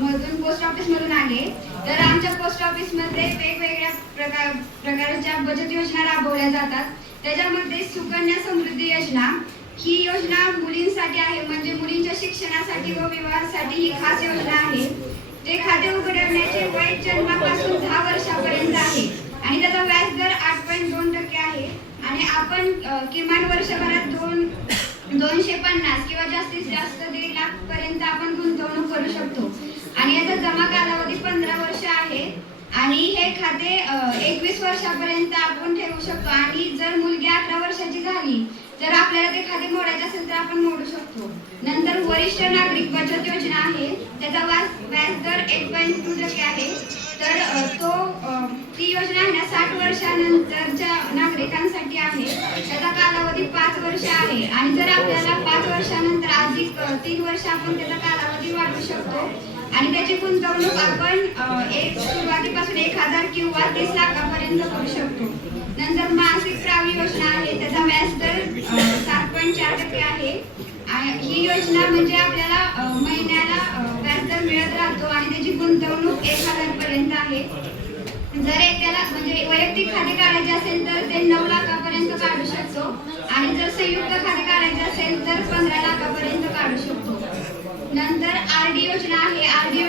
मधून post office मधून आहे। तर आमच्या पोस्ट ऑफिस मध्ये वेगवेगळ्या प्रकारच्या बचत योजना राबवल्या जातात। त्याच्यामध्ये सुकन्या समृद्धी योजना ही योजना मुलींसाठी आहे, म्हणजे मुलींच्या शिक्षणासाठी व विवाहासाठी ही खास योजना आहे। ते खाते उघडण्याचे वय जन्मापासून 10 वर्षापर्यंत आहे आणि त्याचा व्याज दर 8.2% आहे आणि आपण किमान वर्षभरात 250 किंवा जास्तीत जास्त 1.5 लाख पर्यंत आपण गुंतवणूक करू शकतो आणि याचा जमा कालावधी 15 वर्ष आहे आणि हे खाते 21 वर्षापर्यंत आपण ठेवू शकतो आणि जर मुलगी 18 वर्षाची झाली तर आपल्याला ते खाते मोडायचे असेल तर आपण मोडू शकतो। नंतर वरिष्ठ नागरिक बचत योजना आहे, त्याचा व्याज दर 1.2% आहे। तर ती योजना आहे ना 60 वर्षानंतरच्या नागरिकांसाठी आहे। त्याचा कालावधी 5 वर्ष आहे आणि जर आपल्याला 5 वर्षानंतर अधिक 3 वर्ष आपण त्याचा कालावधी वाढवू शकतो आणि त्याची गुंतवणूक आपण सुरुवातीपासून 1000 किंवा 30 लाखापर्यंत करू शकतो। नंतर मासिक प्रावी योजना आहे, त्याचा व्याज दर 7.4% आहे। ही योजना म्हणजे आपल्याला महिन्याला व्याजदर मिळत राहतो आणि त्याची गुंतवणूक 1000 पर्यंत आहे। जर एकाला म्हणजे वैयक्तिक खाते काढायचे असेल तर ते 9 लाखापर्यंत काढू शकतो आणि जर संयुक्त खाते काढायचे असेल तर 15 लाखापर्यंत काढू शकतो। नंतर आरडी योजना आहे। आरडी